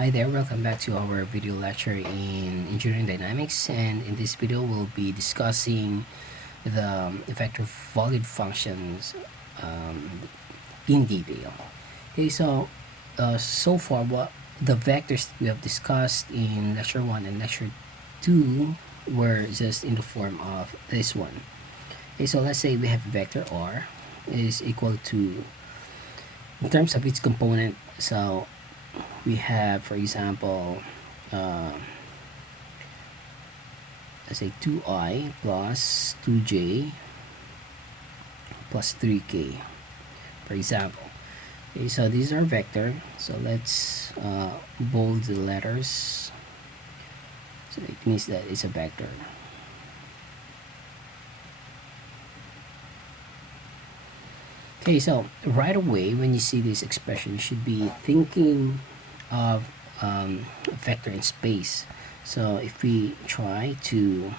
Hi there, welcome back to our video lecture in engineering dynamics, and in this video we'll be discussing the vector valued functions in detail. Okay, so far what the vectors we have discussed in lecture 1 and lecture 2 were just in the form of this one. Okay, so let's say we have vector r is equal to, in terms of its component, so we have, for example, let's say 2i plus 2j plus 3k, for example. Okay, so these are vector, so let's bold the letters, so it means that it's a vector. Okay, so right away when you see this expression, you should be thinking of a vector in space. So if we try to,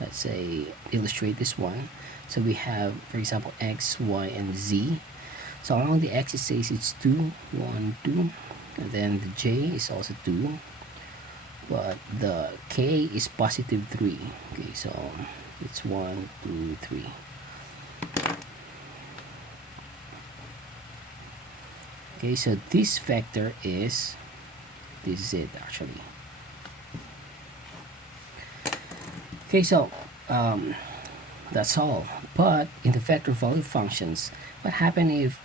let's say, illustrate this one, so we have, for example, x, y, and z. So along the x it says it's 2, 1, 2, and then the j is also 2, but the k is positive 3. Okay, so it's 1, 2, 3. Okay, so this vector is, this is it actually. Okay, so that's all. But in the vector value functions, what happens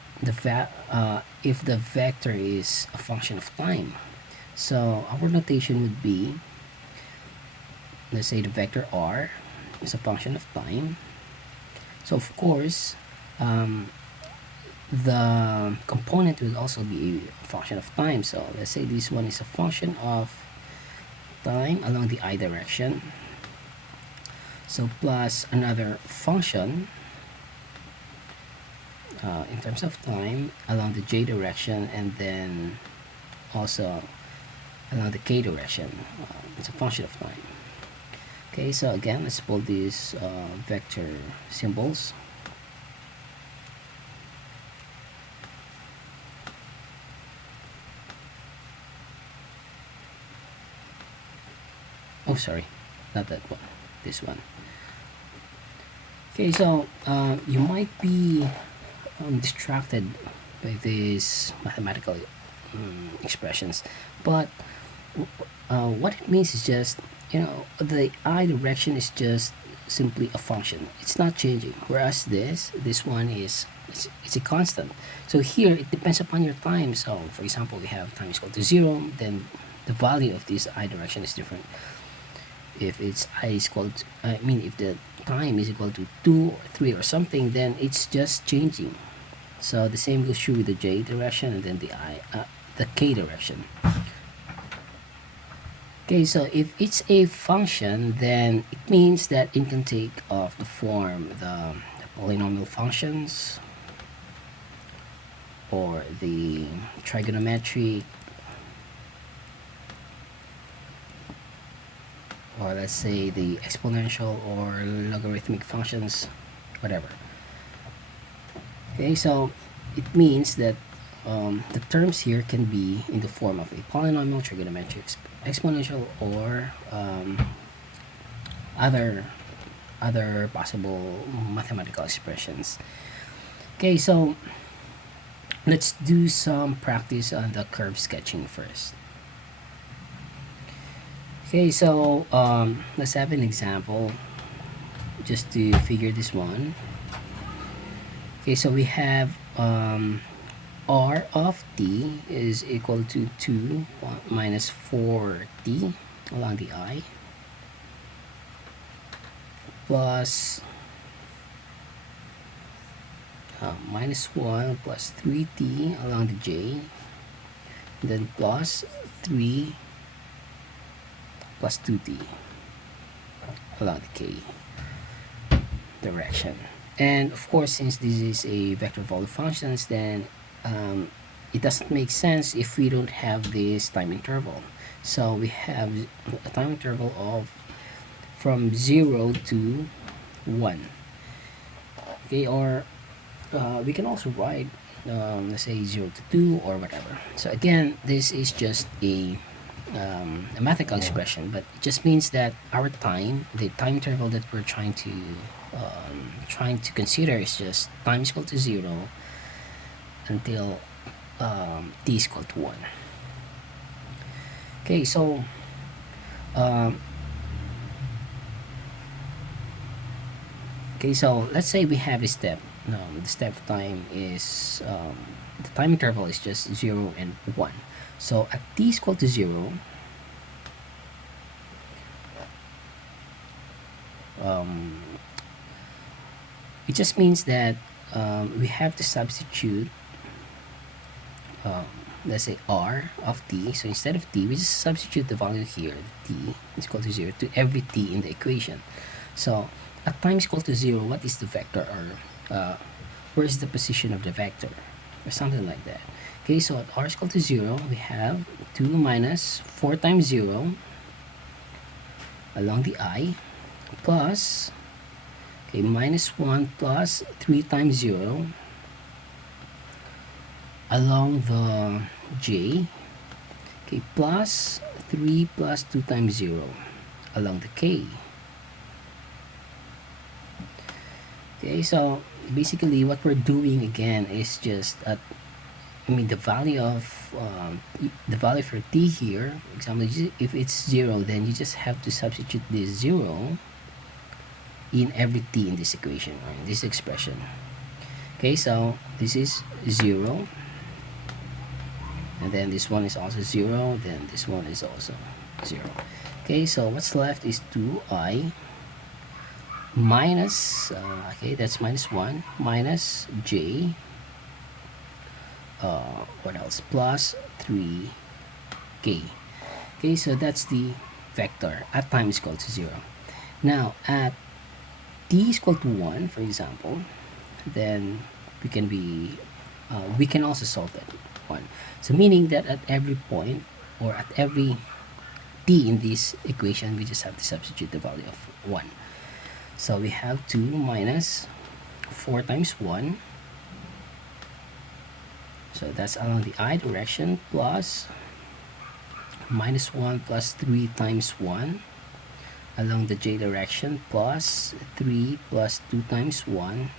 if the vector is a function of time? So our notation would be, let's say the vector r is a function of time. So of course, the component will also be a function of time. So let's say this one is a function of time along the I direction, so plus another function in terms of time along the j direction, and then also along the k direction. It's a function of time. Okay, so again, let's pull these vector symbols. Oh, sorry, not that one, this one. Okay, so you might be distracted by these mathematical expressions, but what it means is just, the I direction is just simply a function. It's not changing, whereas this one is, it's a constant. So here it depends upon your time. So for example, we have time is equal to 0, then the value of this I direction is different. If it's I is equal to, if the time is equal to 2 or 3 or something, then it's just changing. So the same goes true with the j direction and then the k direction. Okay, so if it's a function, then it means that it can take of the form the polynomial functions or the trigonometric, or let's say the exponential or logarithmic functions, whatever. Okay, so it means that the terms here can be in the form of a polynomial, trigonometric, exponential, or other possible mathematical expressions. Okay, so let's do some practice on the curve sketching first. Okay, so let's have an example just to figure this one. Okay, so we have r of t is equal to 2 minus 4t along the I, plus minus 1 plus 3t along the j, then plus 3 plus 2t along the k direction. And of course, since this is a vector value functions, then it doesn't make sense if we don't have this time interval. So we have a time interval of from 0 to 1. Okay, or we can also write let's say 0 to 2 or whatever. So again, this is just a mathematical expression, but it just means that our time, the time interval that we're trying to consider, is just time is equal to 0 until t is equal to 1. Okay, so let's say we have a step. The step time is the time interval is just 0 and 1. So at t is equal to 0, it just means that we have to substitute, let's say, r of t. So instead of t, we just substitute the value here, t is equal to 0, to every t in the equation. So at time is equal to 0, what is the vector, or where is the position of the vector, or something like that. Okay, so at r is equal to 0, we have 2 minus 4 times 0 along the I, plus, okay, minus 1 plus 3 times 0 along the j, okay, plus 3 plus 2 times 0 along the k. Okay, so basically what we're doing again is just the value of the value for t here. For example, if it's 0, then you just have to substitute this 0 in every t in this equation, or in this expression. Okay, so this is 0, and then this one is also 0, then this one is also 0. Okay, so what's left is 2i minus, okay, that's minus 1, minus j, what else, plus 3k. Okay, so that's the vector at time is equal to 0. Now at t is equal to 1, for example, then we can also solve that 1. So meaning that at every point, or at every t in this equation, we just have to substitute the value of 1. So we have 2 minus 4 times 1, so that's along the I direction, plus minus 1 plus 3 times 1 along the j direction, plus 3 plus 2 times 1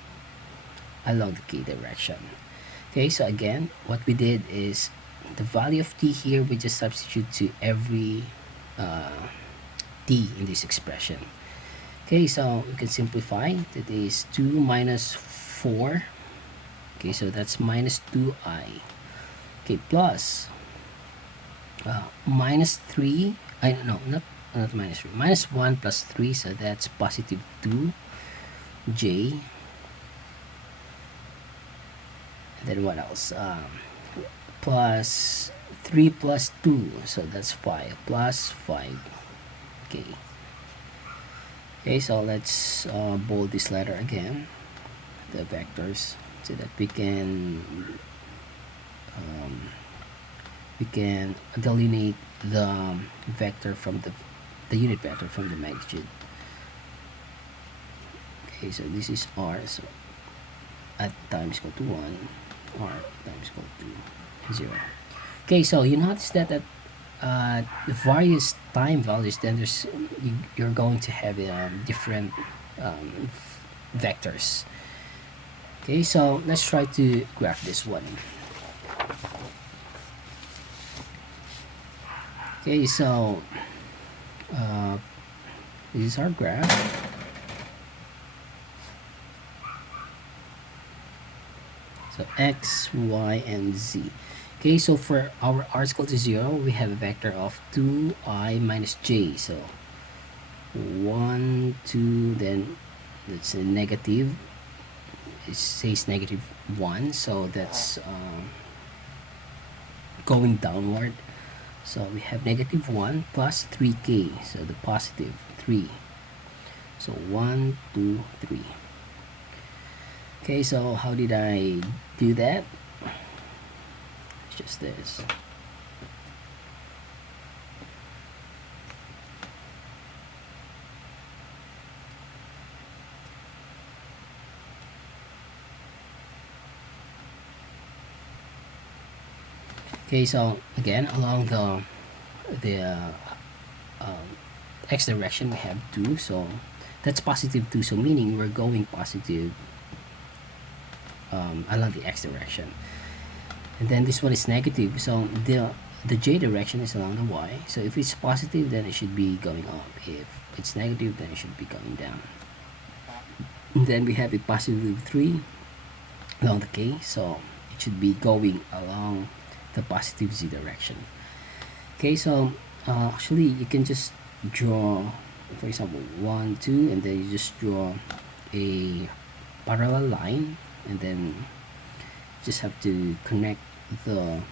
along the k direction. Okay, so again, what we did is the value of t here, we just substitute to every t in this expression. Okay, so we can simplify. That is 2 minus 4. Okay, so that's minus 2i. Okay, plus minus 3. No, not minus 3. Minus 1 plus 3, so that's positive 2j. And then what else? Plus 3 plus 2, so that's 5, plus 5. Okay. Okay, so let's bold this letter again, the vectors, so that we can delineate the vector from the unit vector from the magnitude. Okay, so this is r, so at time is equal to 1, r times equal to 0. Okay, so you notice that at the various time values, then you're going to have different vectors. Okay, so let's try to graph this one. Okay, so this is our graph. So x, y, and z. Okay, so for our r is equal to 0, we have a vector of 2i minus j. So 1, 2, then that's a negative. It says negative 1, so that's going downward. So we have negative 1 plus 3k, so the positive 3. So 1, 2, 3. Okay, so how did I do that? It's just this. Okay, so again, along the x direction we have 2, so that's positive 2, so meaning we're going positive along the x direction. And then this one is negative, so the j direction is along the y, so if it's positive then it should be going up, if it's negative then it should be going down. And then we have a positive 3 along the k, so it should be going along the positive z direction. Okay, so actually you can just draw, for example, 1 2, and then you just draw a parallel line, and then just have to connect the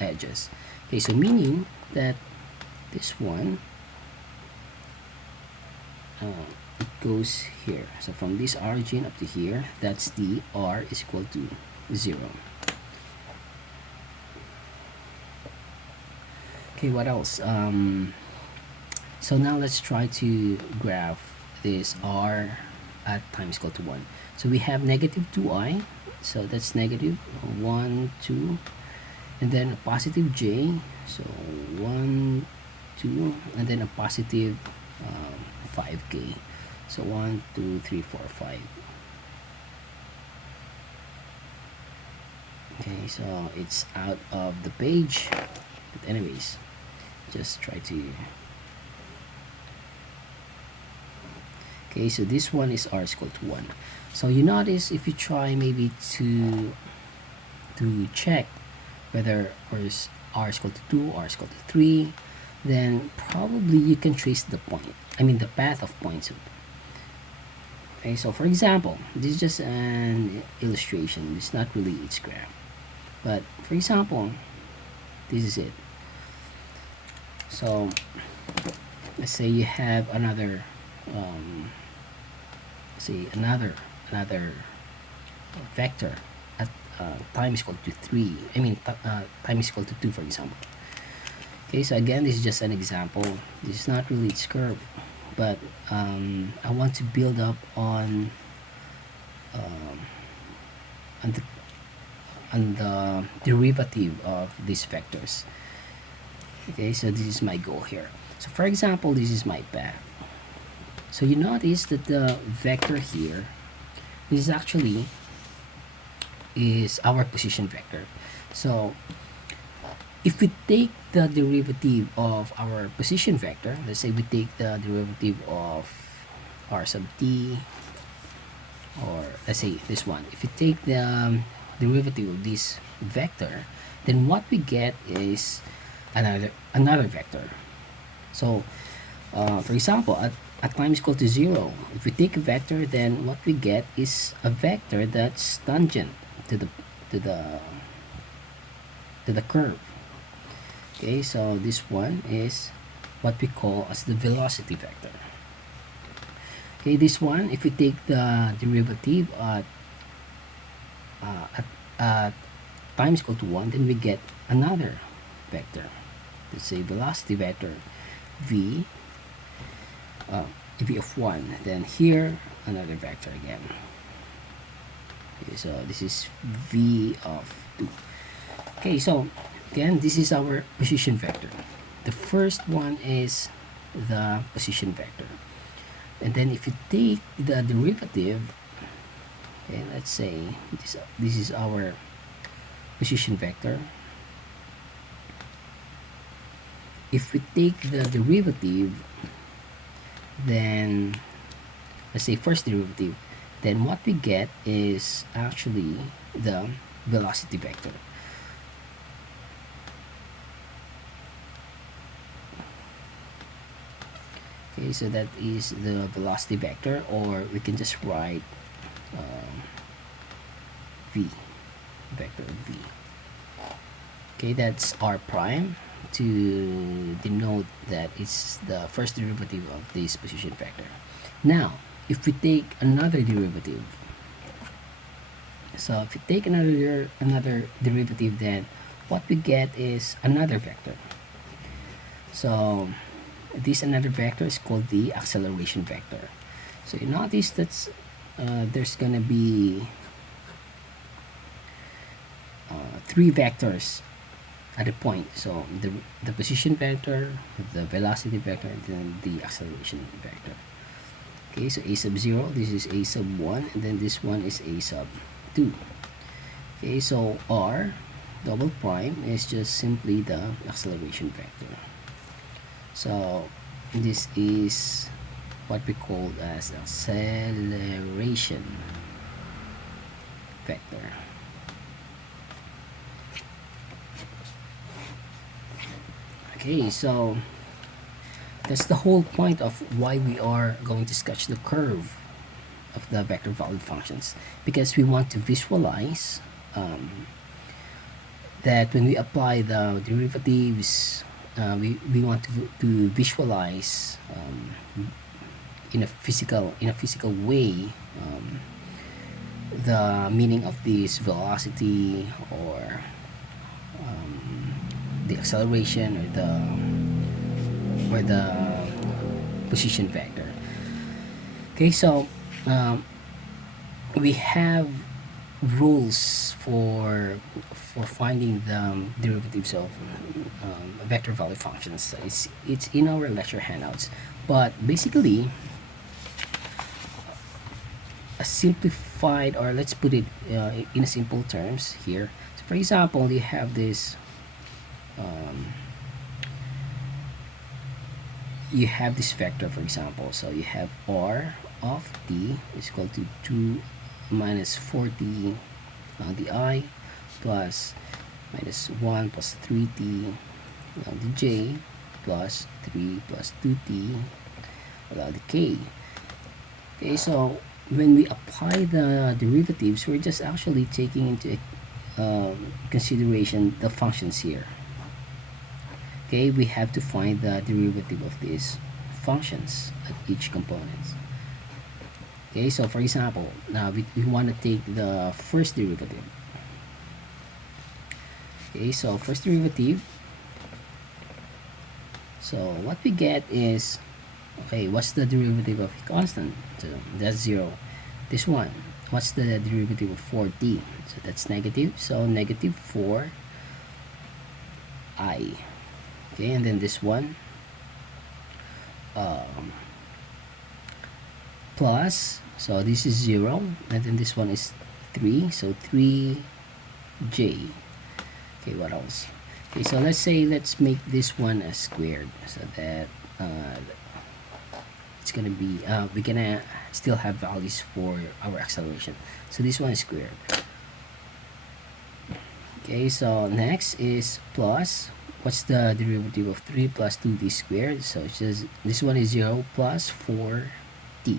edges. Okay, so meaning that this one it goes here, so from this origin up to here, that's the r is equal to 0. Okay, what else? So now let's try to graph this r at time is equal to 1. So we have negative 2i, so that's negative 1 2, and then a positive j, so 1 2, and then a positive 5k, so 1 2 3 4 5. Okay, so it's out of the page, but anyways, just try to. Okay, so this one is r is equal to 1. So you notice if you try maybe to check whether r is equal to 2, r is equal to 3, then probably you can trace the point, the path of points. Okay, so for example, this is just an illustration, it's not really its graph, but for example, this is it. So let's say you have another another vector at time is equal to 3, time is equal to 2, for example. Okay, so again, this is just an example, this is not really its curve, but I want to build up on the derivative of these vectors. Okay, so this is my goal here. So for example, this is my path. So you notice that the vector here is actually our position vector. So if we take the derivative of our position vector, let's say we take the derivative of r sub t, or let's say this one, if you take the derivative of this vector, then what we get is another vector. So for example, at time is equal to 0, if we take a vector, then what we get is a vector that's tangent to the curve. Okay, so this one is what we call as the velocity vector. Okay, this one, if we take the derivative at time is equal to 1, then we get another vector. Let's say velocity vector v of 1, then here another vector again. Okay, so this is v of 2. Okay, so again, this is our position vector. The first one is the position vector, and then if you take the derivative, okay, let's say this is our position vector. If we take the derivative, then let's say first derivative, then what we get is actually the velocity vector. Okay, so that is the velocity vector, or we can just write v, vector v. Okay, that's r prime to denote that it's the first derivative of this position vector. Now, if we take another derivative, so if we take another derivative, then what we get is another vector. So this another vector is called the acceleration vector. So you notice that's there's gonna be three vectors at a point. So the position vector, the velocity vector, and then the acceleration vector. Okay, so a sub 0, this is a sub 1, and then this one is a sub 2. Okay, so r double prime is just simply the acceleration vector. So this is what we call as acceleration vector. Okay, so that's the whole point of why we are going to sketch the curve of the vector valued functions, because we want to visualize that when we apply the derivatives, we want to visualize in a physical way the meaning of this velocity, or the acceleration, or the position vector. Okay, so we have rules for finding the derivatives of vector value functions. It's in our lecture handouts, but basically a simplified, or let's put it in simple terms here. So for example, you have this vector, for example. So you have r of t is equal to 2 minus 4t along the I, plus minus 1 plus 3t along the j, plus 3 plus 2t along the k. Okay, so when we apply the derivatives, we're just actually taking into consideration the functions here. Okay, we have to find the derivative of these functions at each component. Okay, so for example, now we want to take the first derivative. Okay, so first derivative, so what we get is, okay, what's the derivative of a constant? So that's 0. This one, what's the derivative of 4t? So that's negative, so negative 4i. Okay, and then this one plus, so this is 0, and then this one is 3, so 3j. Okay, what else? Okay, so let's make this one as squared, so that it's gonna be we're gonna still have values for our acceleration. So this one is squared. Okay, so next is plus, what's the derivative of 3 plus 2t squared? So it's just, this one is 0 plus 4t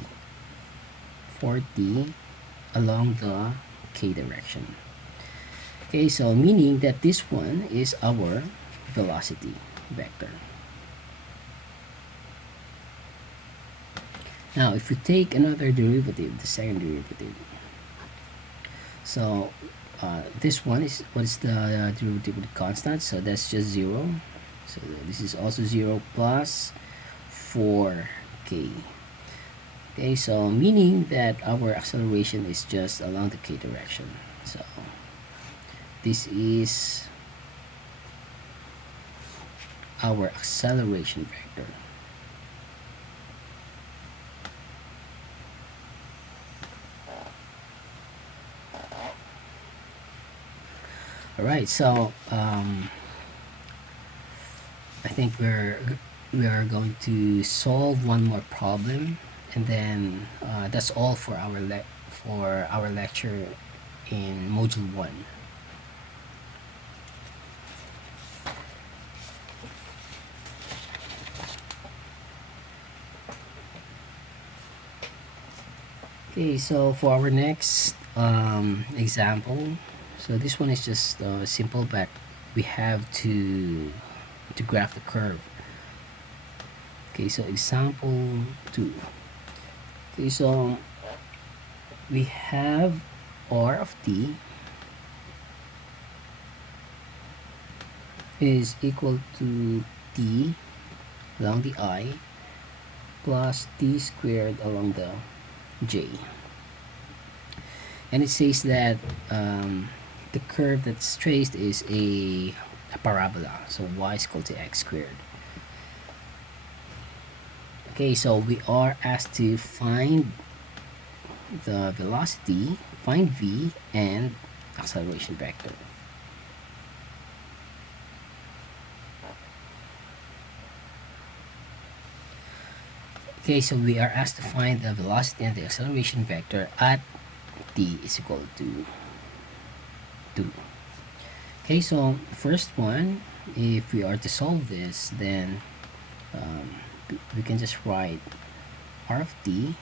along the k direction. Okay, so meaning that this one is our velocity vector. Now if we take another derivative, the second derivative, so this one is, what's the derivative of the constant? So that's just 0, so this is also 0 plus 4k. Okay, so meaning that our acceleration is just along the k direction. So this is our acceleration vector. Alright, so I think we are going to solve one more problem, and then that's all for our lecture in module 1. Okay, so for our next example, so this one is just simple, but we have to graph the curve. Okay, so example 2. Okay, so we have r of t is equal to t along the I plus t squared along the j, and it says that the curve that's traced is a parabola, so y is equal to x squared. Okay, so we are asked to find the velocity, find v, and acceleration vector. Okay, so we are asked to find the velocity and the acceleration vector at t is equal to 2. Okay, so first one, if we are to solve this, then we can just write r of t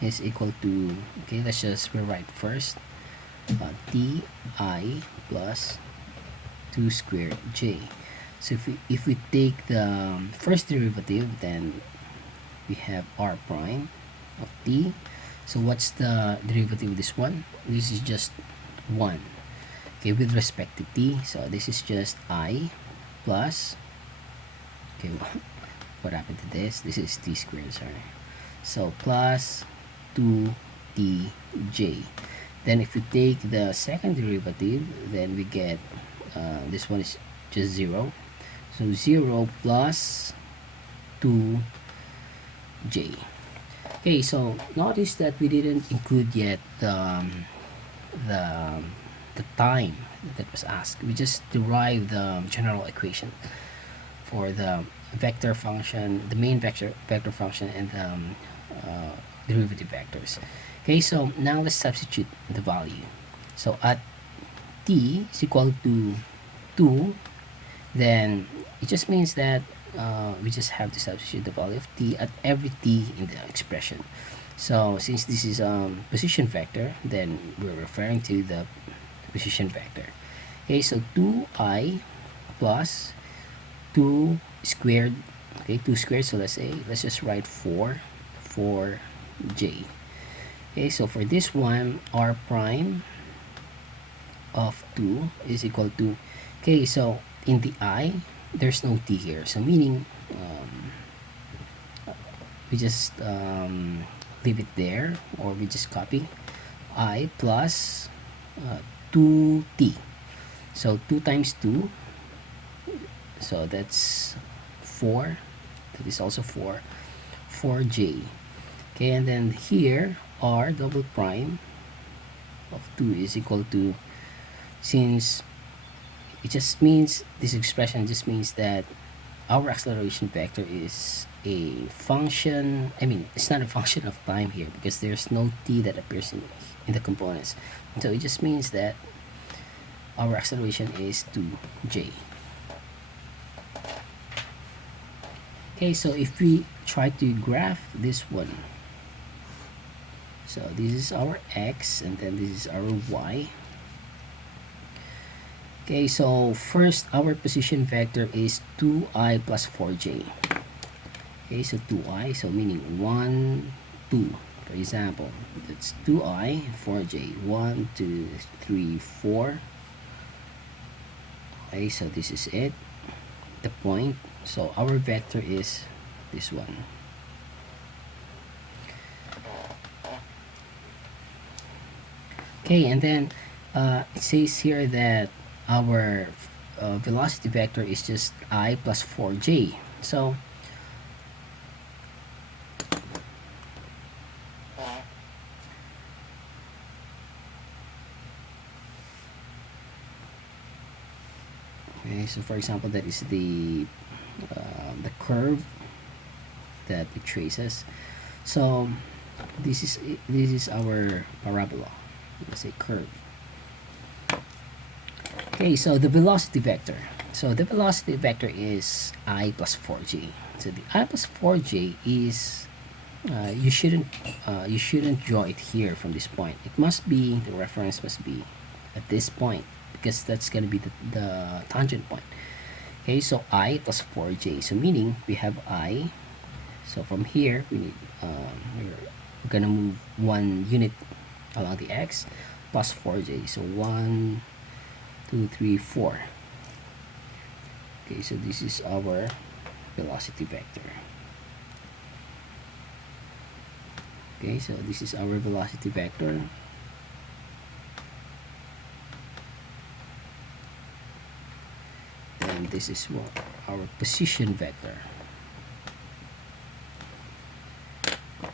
is equal to, okay, let's just rewrite first, ti plus 2 squared j. So if we take the first derivative, then we have r prime of t. So what's the derivative of this one? This is just 1. Okay, with respect to t, so this is just I plus, okay, what happened to this? This is t squared, sorry. So plus 2tj. Then if we take the second derivative, then we get, this one is just 0. So 0 plus 2j. Okay, so notice that we didn't include yet the time that was asked. We just derived the general equation for the vector function, the main vector function, and the derivative vectors. Okay, so now let's substitute the value. So at t is equal to 2, then it just means that we just have to substitute the value of t at every t in the expression. So since this is position vector, then we're referring to the position vector. Okay, so 2i plus 2 squared, okay, 2 squared, so let's just write 4 for j. Okay, so for this one, r prime of 2 is equal to, okay, so in the I, there's no t here, so meaning we just leave it there, or we just copy I plus 2t. So 2 times 2, so that's 4, that is also 4j. Okay, and then here r double prime of 2 is equal to, since it just means, this expression just means that our acceleration vector is a function, I mean, it's not a function of time here because there's no t that appears in the components. So it just means that our acceleration is 2j. Okay, so if we try to graph this one, so this is our x and then this is our y. Okay, so first our position vector is 2i plus 4j. Okay, so 2i, so meaning 1, 2. For example, it's 2i, 4j, 1, 2, 3, 4. Okay, so this is it, the point. So our vector is this one. Okay, and then it says here that our velocity vector is just I plus 4j. So okay, so for example, that is the curve that it traces. So this is our parabola, let's say curve. Okay, so the velocity vector. So the velocity vector is I plus 4j. So the I plus 4j is you shouldn't draw it here from this point. It must be, the reference must be at this point because that's gonna be the tangent point. Okay, so I plus 4j. So meaning we have I. So from here we need we're gonna move 1 unit along the x plus 4j. So 1, 2, 3, 4. Okay, so this is our velocity vector. Okay, so this is our velocity vector. and this is what our position vector.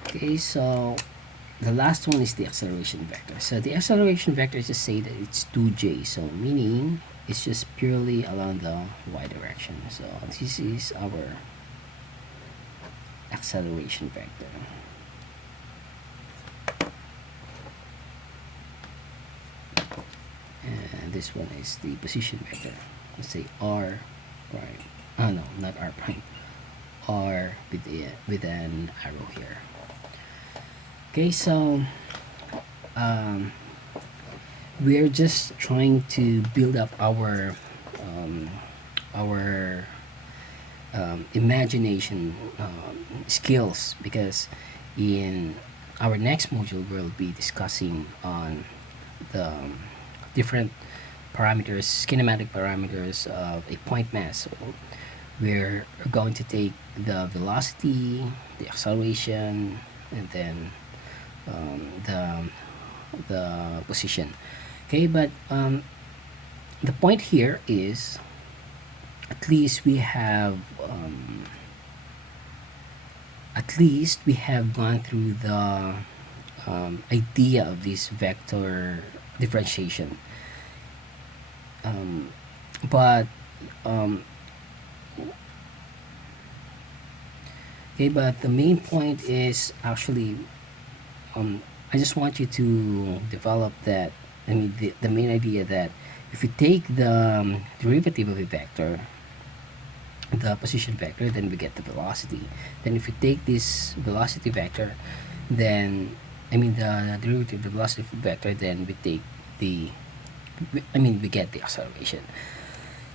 Okay, so the last one is the acceleration vector. So the acceleration vector, just say that it's 2j, so meaning it's just purely along the y direction. So this is our acceleration vector. And this one is the position vector. Let's say r prime. Oh no, not r prime. R with an arrow here. Okay, so we're just trying to build up our our imagination skills, because in our next module we'll be discussing on the different parameters, kinematic parameters of a point mass. So we're going to take the velocity, the acceleration, and then the position. Okay, but the point here is at least we have gone through the idea of this vector differentiation. But okay, but the main point is actually I just want you to develop that. I mean, the main idea that if you take the derivative of a vector, the position vector, then we get the velocity. Then if you take this velocity vector, then I mean the derivative of the velocity vector, then we take we get the acceleration.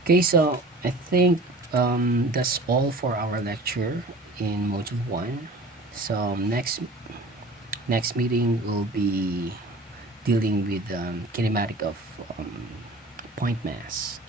Okay, so I think that's all for our lecture in module 1. So next meeting will be dealing with kinematic of point mass.